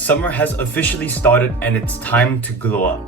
Summer has officially started and it's time to glow up.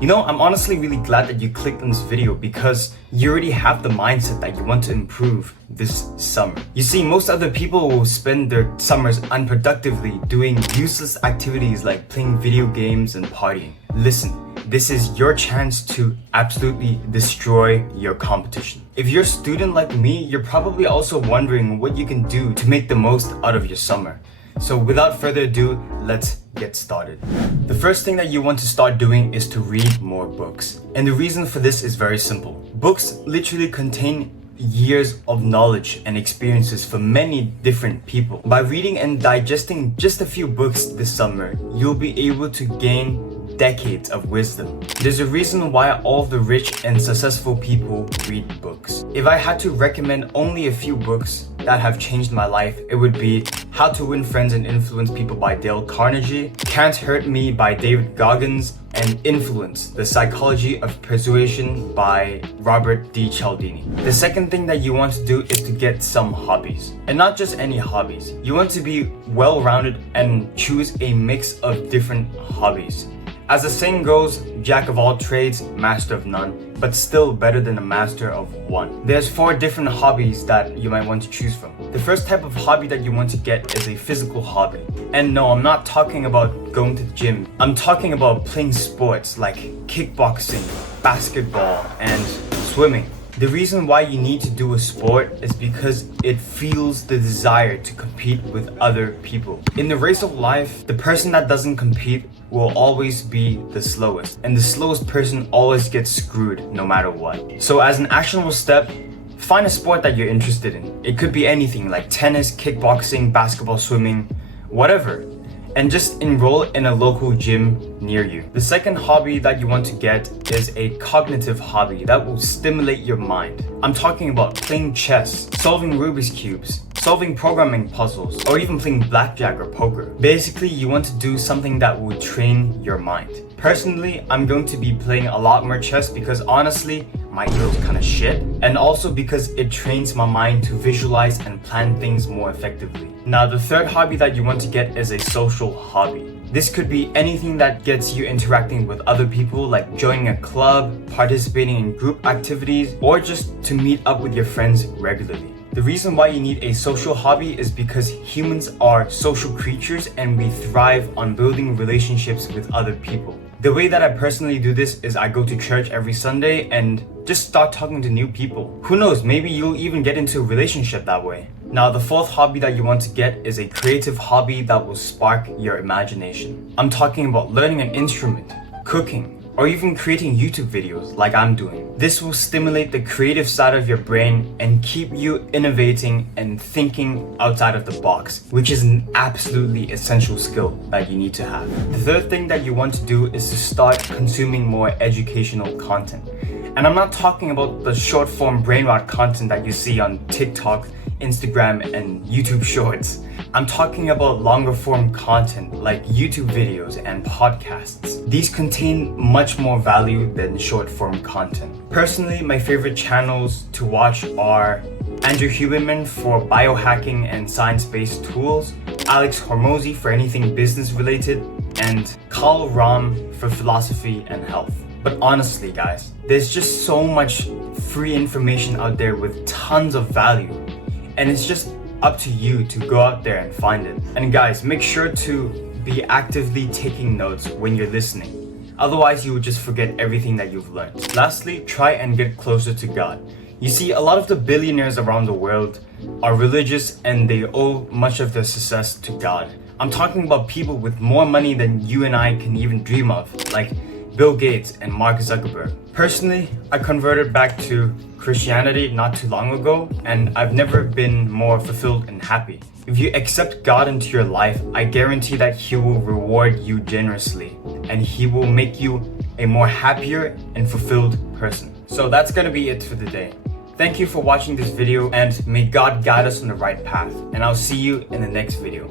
You know, I'm honestly really glad that you clicked on this video because you already have the mindset that you want to improve this summer. You see, most other people will spend their summers unproductively doing useless activities like playing video games and partying. Listen, this is your chance to absolutely destroy your competition. If you're a student like me, you're probably also wondering what you can do to make the most out of your summer. So without further ado, let's get started. The first thing that you want to start doing is to read more books. And the reason for this is very simple. Books literally contain years of knowledge and experiences for many different people. By reading and digesting just a few books this summer, you'll be able to gain decades of wisdom. There's a reason why all the rich and successful people read books. If I had to recommend only a few books that have changed my life, it would be How to Win Friends and Influence People by Dale Carnegie, Can't Hurt Me by David Goggins, and Influence, The Psychology of Persuasion by Robert D. Cialdini. The second thing that you want to do is to get some hobbies. And not just any hobbies. You want to be well-rounded and choose a mix of different hobbies. As the saying goes, jack of all trades, master of none, but still better than a master of one. There's 4 different hobbies that you might want to choose from. The first type of hobby that you want to get is a physical hobby. And no, I'm not talking about going to the gym. I'm talking about playing sports like kickboxing, basketball, and swimming. The reason why you need to do a sport is because it fuels the desire to compete with other people. In the race of life, the person that doesn't compete will always be the slowest, and the slowest person always gets screwed no matter what. So as an actionable step, find a sport that you're interested in. It could be anything like tennis, kickboxing, basketball, swimming, whatever. And just enroll in a local gym near you. The second hobby that you want to get is a cognitive hobby that will stimulate your mind. I'm talking about playing chess, solving Rubik's cubes, solving programming puzzles, or even playing blackjack or poker. Basically, you want to do something that will train your mind. Personally, I'm going to be playing a lot more chess because honestly, my ego's kind of shit, and also because it trains my mind to visualize and plan things more effectively. Now, the third hobby that you want to get is a social hobby. This could be anything that gets you interacting with other people, like joining a club, participating in group activities, or just to meet up with your friends regularly. The reason why you need a social hobby is because humans are social creatures and we thrive on building relationships with other people. The way that I personally do this is I go to church every Sunday and just start talking to new people. Who knows, maybe you'll even get into a relationship that way. Now, the fourth hobby that you want to get is a creative hobby that will spark your imagination. I'm talking about learning an instrument, cooking, or even creating YouTube videos like I'm doing. This will stimulate the creative side of your brain and keep you innovating and thinking outside of the box, which is an absolutely essential skill that you need to have. The third thing that you want to do is to start consuming more educational content. And I'm not talking about the short form brain rot content that you see on TikTok, Instagram, and YouTube Shorts. I'm talking about longer form content like YouTube videos and podcasts. These contain much more value than short form content. Personally, my favorite channels to watch are Andrew Huberman for biohacking and science-based tools, Alex Hormozy for anything business related, and Carl Ram for philosophy and health. But honestly guys, there's just so much free information out there with tons of value. And it's just up to you to go out there and find it. And guys, make sure to be actively taking notes when you're listening. Otherwise, you will just forget everything that you've learned. Lastly, try and get closer to God. You see, a lot of the billionaires around the world are religious and they owe much of their success to God. I'm talking about people with more money than you and I can even dream of, like Bill Gates and Mark Zuckerberg. Personally, I converted back to Christianity not too long ago, and I've never been more fulfilled and happy. If you accept God into your life, I guarantee that He will reward you generously, and He will make you a more happier and fulfilled person. So that's gonna be it for today. Thank you for watching this video, and may God guide us on the right path, and I'll see you in the next video.